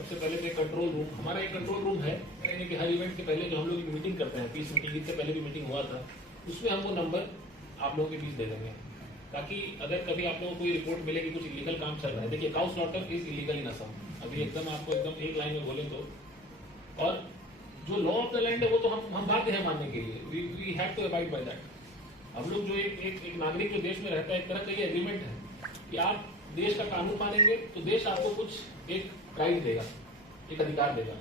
सबसे पहले तो एक कंट्रोल रूम, हमारा एक कंट्रोल रूम है यानी कि हर इवेंट के पहले जो हम लोग मीटिंग करते हैं, पीस मीटिंग, इससे पहले भी मीटिंग हुआ था, उसमें हम वो नंबर आप लोगों के बीच दे देंगे, ताकि अगर कभी आप लोगों को कोई रिपोर्ट मिले कि कुछ इलीगल काम चल रहा है। देखिए, काउ स्लॉटर इज इलीगल इन असम, अभी एकदम आपको एकदम एक लाइन में बोले तो। और जो लॉ ऑफ द लैंड है वो तो हम बाध्य है मानने के लिए, we have to abide by that. हम लोग जो एक नागरिक जो देश में रहता है, एक तरह का ये एग्रीमेंट है कि आप देश का कानून मानेंगे तो देश आपको कुछ एक राइट देगा, एक अधिकार देगा।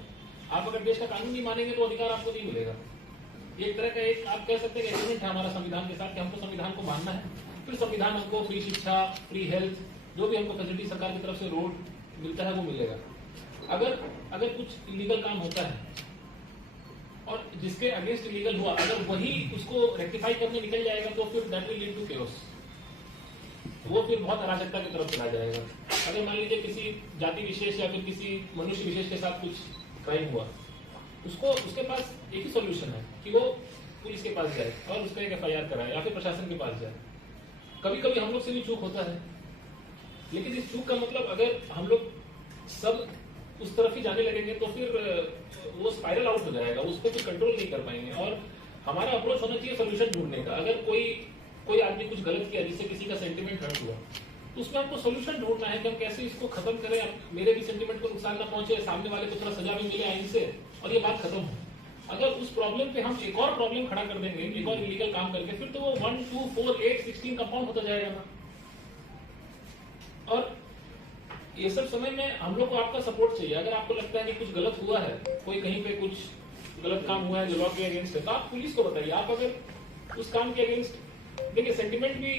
आप अगर देश का कानून नहीं मानेंगे तो अधिकार आपको नहीं मिलेगा। एक तरह का एक आप कह सकते हैं एग्रीमेंट है हमारा संविधान के साथ कि हमको संविधान को मानना है, फिर संविधान हमको फ्री शिक्षा, फ्री हेल्थ, जो भी हमको फैसिलिटी सरकार की तरफ से रोड मिलता है वो मिलेगा। अगर कुछ इलीगल काम होता है और जिसके अगेंस्ट इलीगल हुआ, अगर वही उसको रेक्टिफाई करने निकल जाएगा तो फिर that will lead to chaos, वो फिर बहुत अराजकता की तरफ चला जाएगा। अगर मान लीजिए किसी जाति विशेष या फिर किसी मनुष्य विशेष के साथ कुछ क्राइम हुआ, उसके पास एक ही सोल्यूशन है कि वो पुलिस के पास जाए और उसका एक एफआईआर कराए या फिर प्रशासन के पास जाए। कभी कभी हम लोग से भी चूक होता है, लेकिन इस चूक का मतलब अगर हम लोग सब उस तरफ ही जाने लगेंगे तो फिर वो स्पाइरल आउट हो जाएगा, उसको भी कंट्रोल नहीं कर पाएंगे। और हमारा अप्रोच होना चाहिए सोल्यूशन ढूंढने का। अगर कोई आदमी कुछ गलत किया जिससे किसी का सेंटिमेंट हर्ट हुआ, तो उसमें हमको सोल्यूशन ढूंढना है कि हम कैसे इसको खत्म करें, मेरे भी सेंटिमेंट को नुकसान ना पहुंचे, सामने वाले को थोड़ा सजा भी मिले आइन से और ये बात खत्म हो। अगर उस प्रॉब्लम पे हम एक और प्रॉब्लम खड़ा कर देंगे, एक और इलीगल काम करके, फिर तो वो 1, 2, 4, 8, 16 कंपाउंड होता जाएगा ना। और ये सब समय में हम लोग को आपका सपोर्ट चाहिए। अगर आपको लगता है कि कुछ गलत हुआ है, कोई कहीं पे कुछ गलत काम हुआ है जो लॉ के अगेंस्ट है, तो आप पुलिस को बताइए। आप अगर उस काम के अगेंस्ट, देखिए सेंटिमेंट भी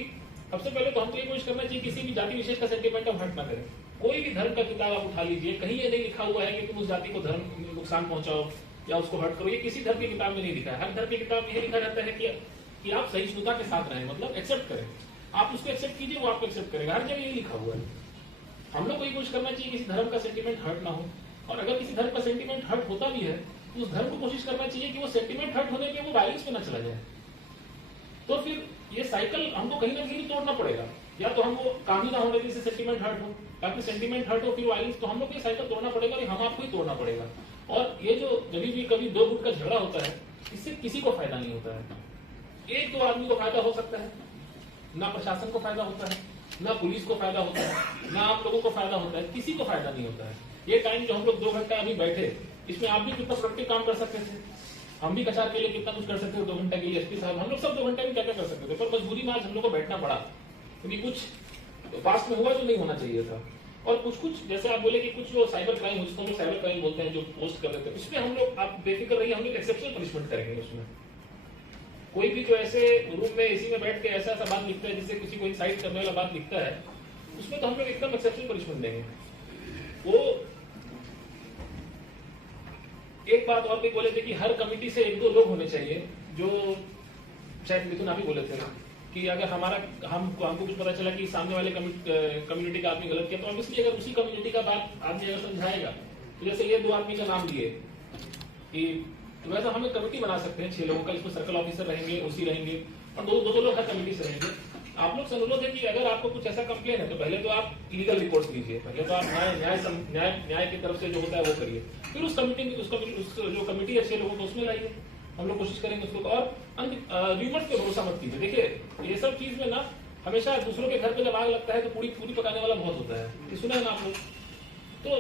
सबसे पहले तो हमको ये कोशिश करना चाहिए किसी भी जाति विशेष का सेंटिमेंट हम हर्ट ना करें। कोई भी धर्म का किताब आप उठा लीजिए, कहीं ये नहीं लिखा हुआ है कि तुम उस जाति को धर्म नुकसान पहुंचाओ या उसको हर्ट करो, ये किसी धर्म की किताब में नहीं लिखा है। हर धर्म की किताब में ये लिखा रहता है कि आप सहिष्णुता के साथ रहें, मतलब एक्सेप्ट करें। आप उसको एक्सेप्ट कीजिए, वो आपको एक्सेप्ट करेगा, हर जगह यही लिखा हुआ है। हम लोग को ये कोशिश करना चाहिए किसी धर्म का सेंटिमेंट हर्ट ना हो, और अगर किसी धर्म का सेंटिमेंट हर्ट होता भी है तो उस धर्म को कोशिश करना चाहिए कि वो सेंटिमेंट हर्ट होने पे वो वायलेंस पे ना चला जाए। तो फिर ये साइकिल हमको कहीं ना कहीं तोड़ना पड़ेगा, या तो हमको काम ही ना होने जिससे सेंटिमेंट हर्ट हो, या फिर सेंटिमेंट हर्ट हो फिर वायलेंस, तो हम लोग ये साइकिल तोड़ना पड़ेगा और हम आपको ही तोड़ना पड़ेगा। और ये जो जब भी कभी दो गुट का झगड़ा होता है, इससे किसी को फायदा नहीं होता है। एक दो आदमी को फायदा हो सकता है, ना प्रशासन को फायदा होता है, ना पुलिस को फायदा होता है, ना आप लोगों को फायदा होता है, किसी को फायदा नहीं होता है। ये टाइम जो हम लोग 2 घंटा अभी बैठे, इसमें आप भी कितना प्रोडक्टिव काम कर सकते थे, हम भी कचार के लिए कितना कुछ कर सकते थे 2 घंटे के लिए। एसपी साहब, हम लोग सब 2 घंटे में क्या क्या कर सकते थे, पर मजबूरी में आज हम लोग को बैठना पड़ा क्योंकि कुछ पास्ट में हुआ जो नहीं होना चाहिए था। और कुछ जैसे आप बोले कि कुछ जो साइबर क्राइम, जिसको हम लोग साइबर क्राइम बोलते हैं, जो पोस्ट कर देते हैं, उसमें हम लोग, आप बेफिक्र रहिए, हम लोग एक्सेप्शनल पनिशमेंट करेंगे। उसमें कोई भी जो ऐसे रूम में एसी में बैठ के ऐसा बात लिखता है जिससे किसी को इंसाइट करने वाला बात लिखता है, उसमें तो हम लोग एकदम एक्सेप्शनल पनिशमेंट देंगे। वो एक बात और भी बोले थे कि हर कमिटी से 1-2 लोग होने चाहिए, जो शायद मिथुन आप ही बोले थे कि अगर हमको कुछ पता चला कि सामने वाले कम्युनिटी का आदमी गलत किया, तो ऑब्वियसली अगर उसी कम्युनिटी का बात आदमी अगर समझाएगा, तो जैसे ये 2 आदमी का नाम लिए कि, तो वैसा हम एक कमेटी बना सकते हैं 6 लोगों का, इसमें सर्कल ऑफिसर रहेंगे, ओसी रहेंगे और 2 लोग हर कमेटी से रहेंगे। आप लोग से अनुरोध है कि अगर आपको कुछ ऐसा कंप्लेन है तो पहले तो आप लीगल रिपोर्ट्स लीजिए, पहले तो आप न्याय की तरफ से जो होता है वो करिए, फिर उस कमेटी में जो कमेटी है 6 लोगों को उसमें लाइए, हम लोग कोशिश करेंगे उसको। और र्यूमर्स पे भरोसा मत कीजिए। देखिए ये सब चीज में ना, हमेशा दूसरों के घर पे जब आग लगता है तो पूरी पकाने वाला बहुत होता है, ये सुना है ना आप लोग। तो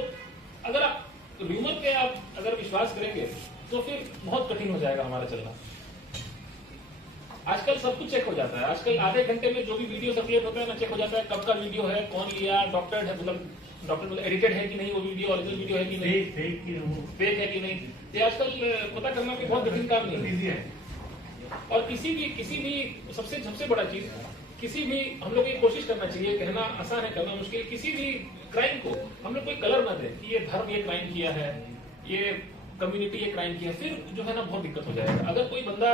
अगर आप र्यूमर पे आप अगर विश्वास करेंगे तो फिर बहुत कठिन हो जाएगा हमारा चलना। आजकल सब कुछ चेक हो जाता है, आजकल आधे घंटे में जो भी वीडियो सर्कुलेट होता है ना, चेक हो जाता है कब का वीडियो है, कौन लिया, डॉक्टर है, मतलब एडिटेड है कि नहीं, वो वीडियो ओरिजिनल वीडियो है कि नहीं, फेक है कि नहीं। ये आजकल पता करना भी बहुत कठिन काम नहीं है। और किसी भी सबसे बड़ा चीज, किसी भी हम लोग ये कोशिश करना चाहिए, कहना आसान है करना मुश्किल, किसी भी क्राइम को हम लोग कोई कलर ना दे कि ये धर्म ये क्राइम किया है, ये कम्युनिटी ये क्राइम किया, फिर जो है ना बहुत दिक्कत हो जाएगा। अगर कोई बंदा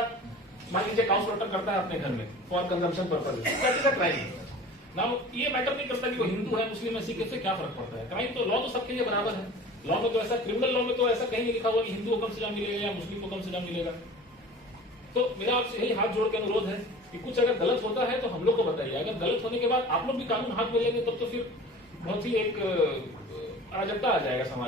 मान लीजिए काउ स्लॉटर करता है अपने घर में फॉर कंजम्पशन पर्पज, क्या क्राइम ना, ये मैटर नहीं करता कि वो हिंदू है, मुस्लिम है, सिख है, क्या फर्क पड़ता है। क्राइम तो लॉ तो सबके लिए बराबर है। लॉ में तो ऐसा, क्रिमिनल लॉ में तो ऐसा कहीं नहीं लिखा हुआ कि हिंदू को कम सजा मिलेगा या मुस्लिम को कम सजा मिलेगा। तो मेरा आपसे यही हाथ जोड़ के अनुरोध है कि कुछ अगर गलत होता है तो हम लोग को बताइए। अगर गलत होने के बाद आप लोग भी कानून हाथ में लेंगे तब तो फिर बहुत ही एक अराजकता आ जाएगा समाज